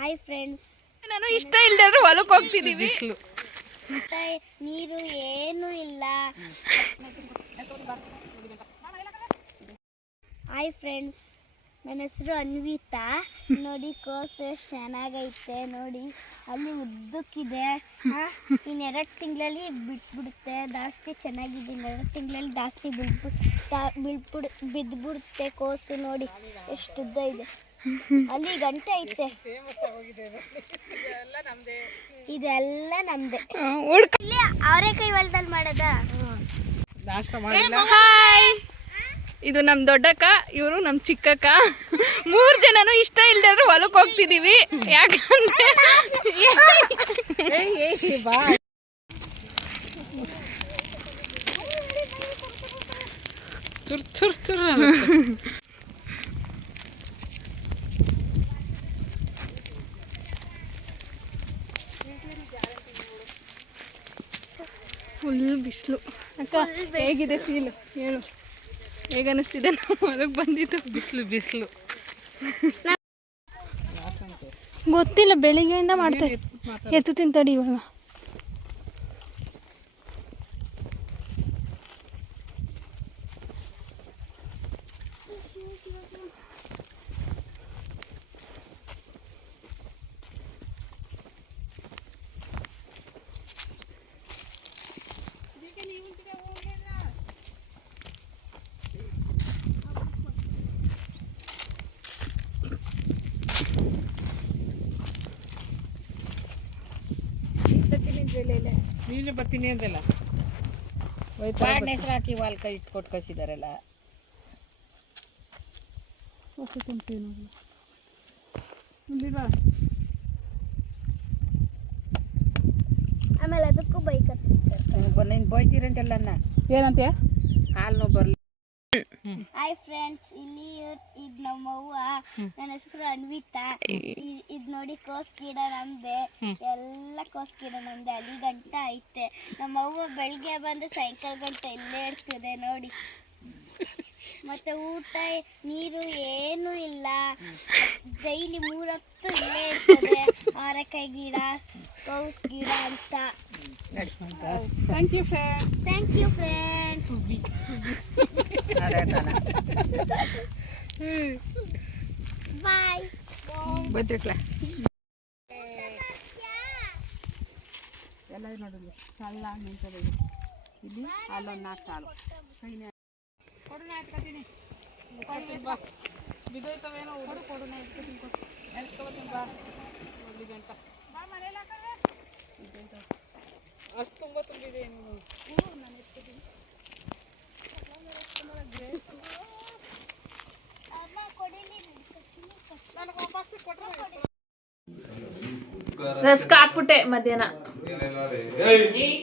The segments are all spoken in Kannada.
ಹಾಯ್ ಫ್ರೆಂಡ್ಸ್, ನಾನು ಇಷ್ಟ ಇಲ್ಲದೆ ಆದ್ರೂ ಹೊಲಕ್ಕೆ ಹೋಗ್ತಿದ್ದೀವಿ. ನೀರು ಏನೂ ಇಲ್ಲ. ಹಾಯ್ ಫ್ರೆಂಡ್ಸ್, ನನ್ನ ಹೆಸರು ಅನ್ವಿತಾ. ನೋಡಿ ಕೋಸು ಎಷ್ಟು ಚೆನ್ನಾಗೈತೆ ನೋಡಿ, ಅಲ್ಲಿ ಉದ್ದಕ್ಕಿದೆ. ಇನ್ನೆರಡು ತಿಂಗಳಲ್ಲಿ ಬಿಟ್ಬಿಡುತ್ತೆ. ಜಾಸ್ತಿ ಚೆನ್ನಾಗಿದೆ, ಇನ್ನೆರಡು ತಿಂಗಳಲ್ಲಿ ಜಾಸ್ತಿ ಬಿದ್ದುಬಿಡುತ್ತೆ ಕೋಸು. ನೋಡಿ ಎಷ್ಟು ಉದ್ದ ಇದೆ, ಅಲ್ಲಿ ಗಂಟೆ ಐತೆ. ಇದೆಲ್ಲ ನಮ್ದೆ. ಇಲ್ಲಿ ಅವರೆಕಾಯಿ ಹೊಲದಲ್ಲಿ ಮಾಡೋದ. ಹಾಯ್, ಇದು ನಮ್ಮ ದೊಡ್ಡಕ್ಕ, ಇವರು ನಮ್ಮ ಚಿಕ್ಕಕ್ಕ. 3 ಜನನು ಇಷ್ಟ ಇಲ್ಲದೆ ಆದ್ರೂ ಹೊಲಕ್ಕೆ ಹೋಗ್ತಿದ್ದೀವಿ. ಯಾಕಂದ್ರೆ ಫುಲ್ ಬಿಸಿಲು. ಅಕ್ಕ ಹೇಗಿದೆ ಫೀಲು ಹೇಳು, ಹೇಗನ್ನಿಸ್ತಿದೆ? ನಾವು ಹೊರಗೆ ಬಂದಿದ್ದು ಬಿಸಿಲು ಗೊತ್ತಿಲ್ಲ, ಬೆಳಿಗ್ಗೆಯಿಂದ ಮಾಡ್ತಾ ಎತ್ತು ತಿಂತಾಡಿ ಇವಾಗ. ನೀನು ಬರ್ತೀನಿ ಅಂದಲ್ಲ, ಹೆಸರು ಹಾಕಿ ವಾಲ್ಕ ಇಟ್ಕೊಟ್ಟು ಕಳಿಸಿದಾರಲ್ಲ. ಆಮೇಲೆ ಅದಕ್ಕೂ ಬೈಕ್ ನೀನು ಬೋಯ್ತೀರಂತೆಲ್ಲ ಏನಂತೆ ಹಾಲು ಬರಲಿ. ಹಾಯ್ ಫ್ರೆಂಡ್ಸ್, ಇಲ್ಲಿ ಇದು ನಮ್ಮವ್ವ. ನನ್ನ ಹೆಸರು ಅನ್ವಿತಾ. ಇದು ನೋಡಿ ಕೋಸ್ ಗಿಡ ನಮ್ದೆ, ಎಲ್ಲ ಕೋಸ್ ಗಿಡ ನಮ್ದೆ. ಅಲ್ಲಿ ಗಂಟ ಐತೆ. ನಮ್ಮವ್ವ ಬೆಳಿಗ್ಗೆ ಬಂದು ಸಾಯಂಕಾಲ ಗಂಟ ಇಲ್ಲೇ ಇರ್ತದೆ ನೋಡಿ. ಮತ್ತೆ ಊಟ ನೀರು ಏನೂ ಇಲ್ಲ. ಡೈಲಿ 3 ಹೊತ್ತು ಇಲ್ಲೇ ಇರ್ತದೆ. ಅವರೆಕಾಯಿ ಗಿಡ, ಕೋಸ್ ಗಿಡ ಅಂತ. Thank you friends. ಬಾಯ್. ಎಲ್ಲ ನೋಡಿದ್ವಿ ಸಣ್ಣ ನಿಂತದ. ಇಲ್ಲಿ ಅಲ್ಲೊಂದು 4 ಸಾಲು ಕೊಡು, ನಾ ಎತ್ಕೊತೀನಿ. ಬಿದ್ದೋಯ್ತವೇನೋ ಕೊಡು, ನಾ ಎತ್ಕೊತೀನಿ. ಎತ್ಕೊತೀನಿ ಬಾ. ನೋಡಿದೆ ಅಂತ ಬಾ, ಮನೇಲಿ ಹಾಕವೆ. ಅಷ್ಟು ತುಂಬ ತುಂಬಿದೆ. ನಾನು ಎತ್ಕೊತೀನಿ. ರಸ್ಕ್ ಹಾಕ್ಬಿಟ್ಟೆ ಮಧ್ಯಾಹ್ನ.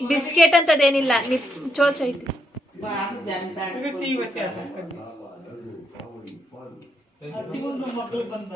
ಬಿಸ್ಕೆಟ್ ಅಂತದೇನಿಲ್ಲ, ಚೋಚ್ ಐತಿ. ಶಿವನ ಮಕ್ಕಳು ಬಂದ